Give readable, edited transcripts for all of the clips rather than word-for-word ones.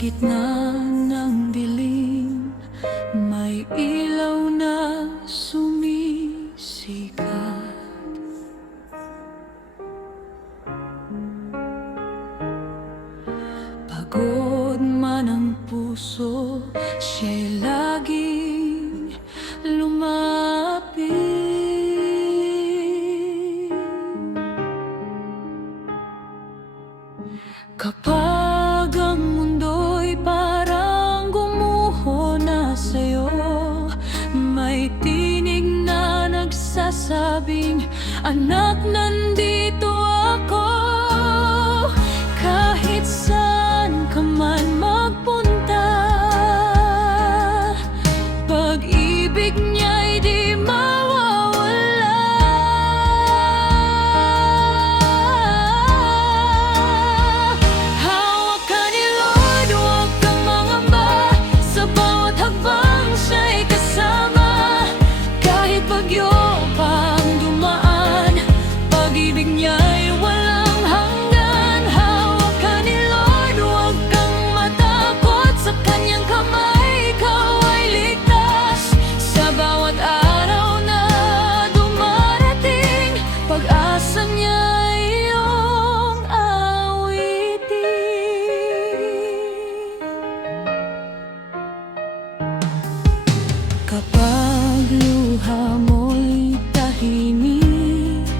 gitna ng dilim, may ilaw na sumisikat. Pagod man ang puso, siya'y laging lumapit. Kapag ang mundo'y parang gumuho na sa'yo, may tinig na nagsasabing, anak, nandito ako. Kahit saan ka man magpunta, pag-ibig niya'y di mawawala. Hawak ka ni Lord, huwag kang mangamba, sa bawat hakbang siya'y kasama. Kahit bagyo pang dumaan, pag-ibig niya'y walang hanggan. Hawak ka ni Lord, huwag kang matakot, sa kanyang kamay ikaw ay ligtas. Sa bawat araw na dumarating, pag-asa niya'y iyong awitin. Kapag luha mo'y tahimik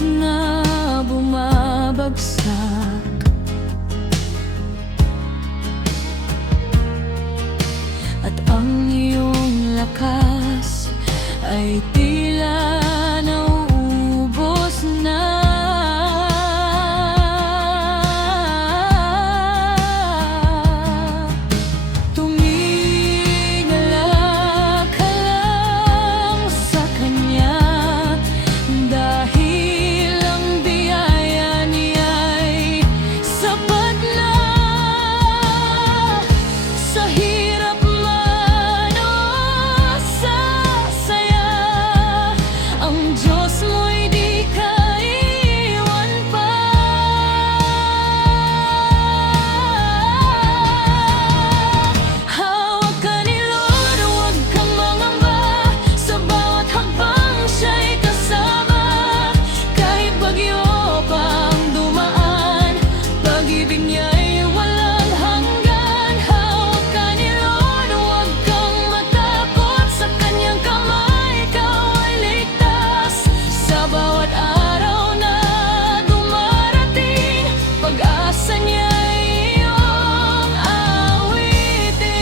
na bumabagsak, at ang iyong lakas ay tila nauubos na, tumingala ka lang sa Kanya, dahil ang biyaya niya'y sapat na. Sa hirap man o sa saya, ang Diyos mo'y di ka iwan pa. Hawak ka ni Lord, huwag kang mangamba, sa bawat hakbang siya'y kasama. Kahit bagyo pang dumaan, pag-ibig niya'y walang hanggan. Hawak ka ni Lord, huwag kang matakot, sa kanyang kamay ikaw ay ligtas. Sa bawat araw na dumarating, pag-asa niya'y iyong awitin.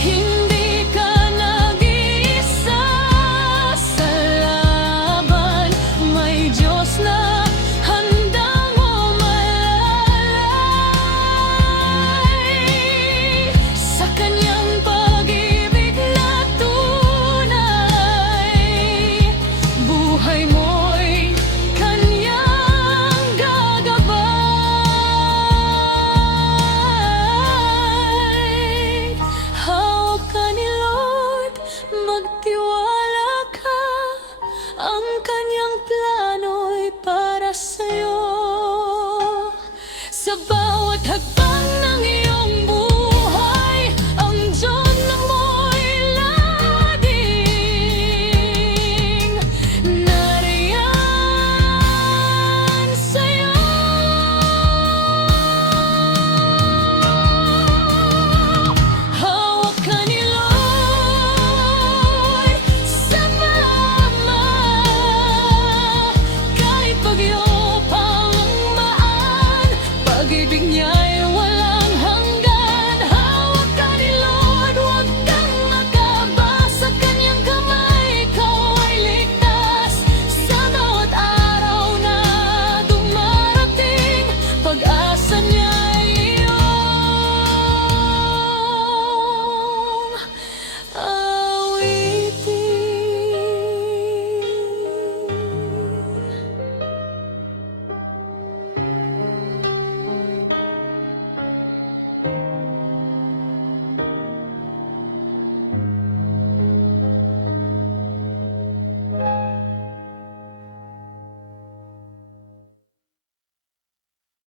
Hindi ka nag-iisa sa laban, may Diyos na handang umalalay. Sa kanyang pag-ibig na tunay, buhay mo'y kanyang gagabay. Hawak ka ni Lord, magtiwala ka, ang kanyang plano'y para sa'yo. Sa bawat hakbang ng iyong buhay, ang Diyos na mo'y laging nariyan sa'yo. Hawak ka ni Lord, sumama, kahit bagyo pang maan, pag-ibig niya